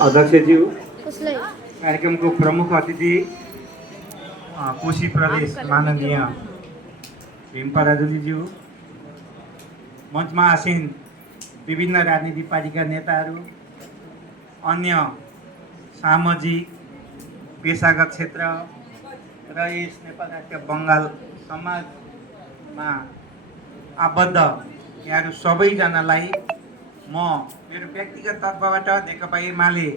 अध्यक्षज्यू, कार्यक्रमको प्रमुख अतिथि कोशी प्रदेश माननीय भीम पराजुलीज्यू, मञ्चमा आसीन विभिन्न राजनीतिक पार्टीका नेताहरू, अन्य सामाजिक पेसागत क्षेत्र र यस नेपाल राष्ट्रिय बङ्गाल समाजमा आबद्ध यहाँहरू सबैजनालाई म मेरो व्यक्तिगत तर्फबाट नेकपा एमाले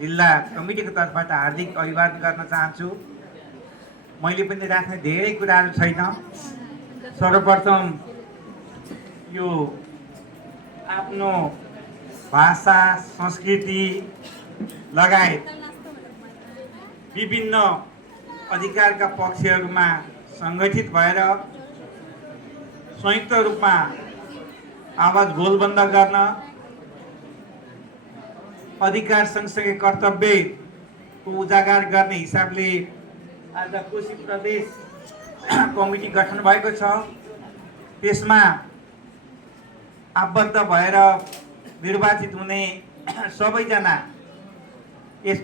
जिल्ला कमिटीको तर्फबाट हार्दिक अभिवादन गर्न चाहन्छु। मैले पनि राख्ने धेरै कुराहरू छैन। सर्वप्रथम यो आफ्नो भाषा संस्कृति लगायत विभिन्न अधिकारका पक्षहरूमा सङ्गठित भएर संयुक्त रूपमा आवाज गोलबन्द गर्न, अधिकार सँगसँगै कर्तव्यको उजागर गर्ने हिसाबले आज कोशी प्रदेश कमिटी गठन भएको छ। त्यसमा आबद्ध भएर निर्वाचित हुने सबैजना यस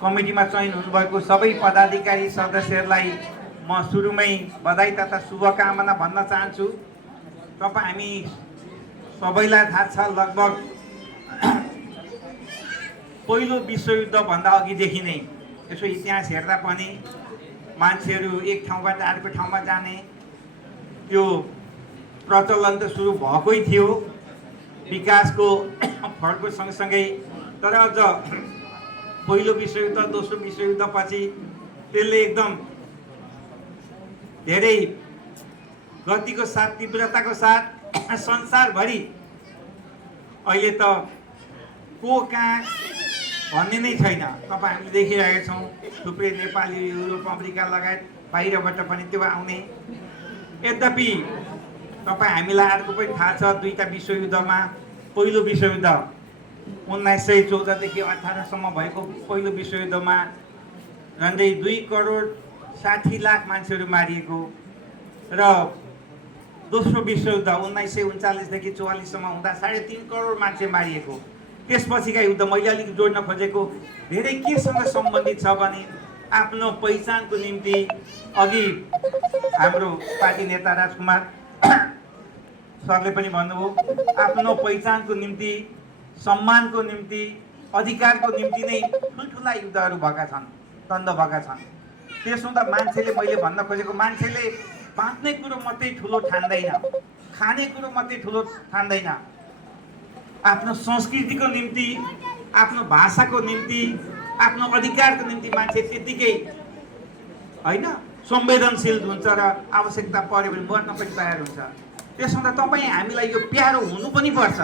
कमिटीमा चयन हुनुभएको सबै पदाधिकारी सदस्यहरूलाई म सुरुमै बधाई तथा शुभकामना भन्न चाहन्छु। हामी सबैलाई थाहा छ, लगभग पहिलो विश्वयुद्धभन्दा अघिदेखि नै यसो इतिहास हेर्दा पनि मान्छेहरू एक ठाउँबाट अर्को ठाउँमा जाने त्यो प्रचलन त सुरु भएकै थियो विकासको फड्को सँगसँगै। तर अझ पहिलो विश्वयुद्ध, दोस्रो विश्वयुद्धपछि त्यसले एकदम धेरै गतिको साथ, तीव्रताको साथ संसारभरि अहिले त को कहाँ भन्ने नै छैन। हामीले देखिरहेका छौँ, थुप्रै नेपाली, युरोप, अमेरिका लगायत बाहिरबाट पनि त्यो आउने। यद्यपि हामीलाई अर्को पनि थाहा छ, दुईटा विश्वयुद्धमा, पहिलो विश्वयुद्ध 1914 देखि 18सम्म भएको पहिलो विश्वयुद्धमा झन्डै 2,60,00,000 मान्छेहरू मारिएको र दोस्रो विश्वयुद्ध 1939 देखि 44सम्म हुँदा 3.5 करोड मान्छे मारिएको। त्यसपछिका युद्ध मैले अलिक जोड्न खोजेको धेरै केसँग सम्बन्धित छ भने आफ्नो पहिचानको निम्ति, अघि हाम्रो पार्टी नेता राजकुमार सरले पनि भन्नुभयो, आफ्नो पहिचानको निम्ति, सम्मानको निम्ति, अधिकारको निम्ति नै ठुल्ठुला युद्धहरू भएका छन्, द्वन्द्व भएका छन्। त्यसो हुँदा मान्छेले, मैले भन्न खोजेको, मान्छेले बाँच्ने कुरो मात्रै ठुलो ठान्दैन, खाने कुरो मात्रै ठुलो ठान्दैन। आफ्नो संस्कृतिको निम्ति, आफ्नो भाषाको निम्ति, आफ्नो अधिकारको निम्ति मान्छे त्यत्तिकै होइन संवेदनशील हुन्छ र आवश्यकता पर्यो भने मर्न पनि तयार हुन्छ। त्यसो हुँदा हामीलाई यो प्यारो हुनु पनि पर्छ।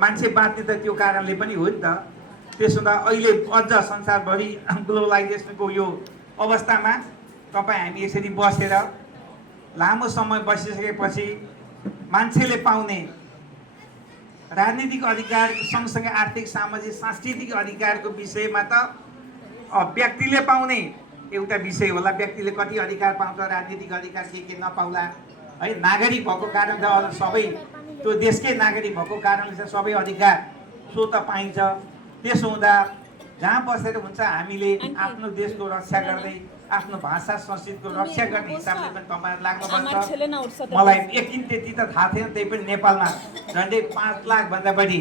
मान्छे बाँच्ने त त्यो कारणले पनि हो नि त। त्यसो हुँदा अहिले अझ संसारभरि ग्लोबलाइजेसनको यो अवस्थामा हामी यसरी बसेर लामो समय बसिसकेपछि मान्छेले पाउने राजनीतिक अधिकार सँगसँगै आर्थिक, सामाजिक, सांस्कृतिक अधिकारको विषयमा त व्यक्तिले पाउने एउटा विषय होला। व्यक्तिले कति अधिकार पाउँछ, राजनीतिक अधिकार के नपाउला है। नागरिक भएको कारण त सबै, त्यो देशकै नागरिक भएको कारणले चाहिँ सबै अधिकार स्वत पाइन्छ। त्यसो हुँदा जहाँ बसेर हुन्छ हामीले आफ्नो देशको रक्षा गर्दै, आफ्नो भाषा संस्कृतिको रक्षा गर्ने हिसाबले पनि तपाईँहरू लाग्नुपर्छ। मलाई यकिन त्यति त थाहा थिएन, त्यही पनि नेपालमा झन्डै 5 लाखभन्दा बढी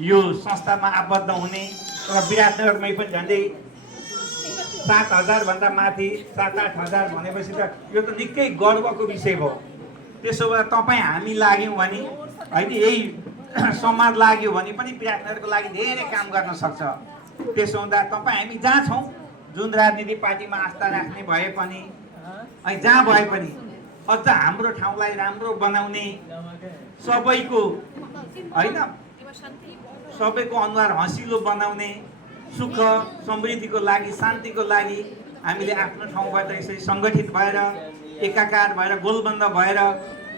यो संस्थामा आबद्ध हुने र विराटनगरमै पनि झन्डै 7,000 भन्दा माथि, 7-8 हजार भनेपछि त यो त निकै गर्वको विषय भयो। त्यसो भए हामी लाग्यौँ भने होइन, यही समाज लाग्यो भने पनि विराटनगरको लागि धेरै काम गर्न सक्छ। त्यसो हुँदा हामी जहाँ छौँ, जुन राजनीतिक पार्टीमा आस्था राख्ने भए पनि, जहाँ भए पनि अझ हाम्रो ठाउँलाई राम्रो बनाउने, सबैको होइन, सबैको अनुहार हँसिलो बनाउने, सुख समृद्धिको लागि, शान्तिको लागि हामीले आफ्नो ठाउँबाट यसरी सङ्गठित भएर, एकाकार भएर, गोलबन्द भएर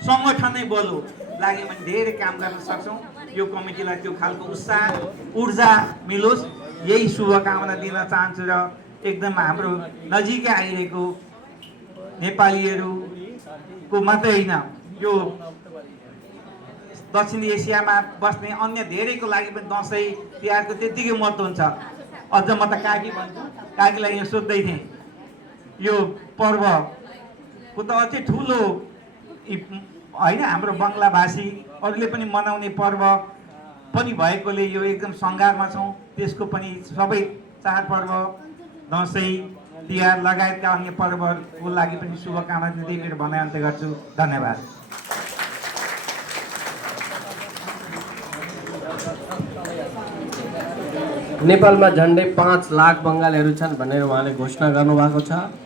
सङ्गठनै बलो लाग्यो भने धेरै काम गर्न सक्छौँ। यो कमिटीलाई त्यो खालको उत्साह, ऊर्जा मिलोस्, यही शुभकामना दिन चाहन्छु। र एकदम हाम्रो नजिकै आइरहेको नेपालीहरूको मात्रै होइन, यो दक्षिण एसियामा बस्ने अन्य धेरैको लागि पनि दसैँ तिहारको त्यत्तिकै महत्त्व हुन्छ। अझ म त काकी भन्छु, काकीलाई यहाँ सोध्दै थिएँ यो पर्वको त अझै ठुलो होइन हाम्रो बङ्गलाभाषी अरूले पनि मनाउने पर्व पनि भएकोले यो एकदम सङ्घारमा छौँ। त्यसको पनि सबै चाडपर्व दसैँ तिहार लगायतका अन्य पर्वहरूको लागि पनि शुभकामना दिँदै मेरो भनाइ अन्त्य गर्छु। धन्यवाद। नेपालमा झन्डै 5 लाख बङ्गालीहरू छन् भनेर उहाँले घोषणा गर्नुभएको छ।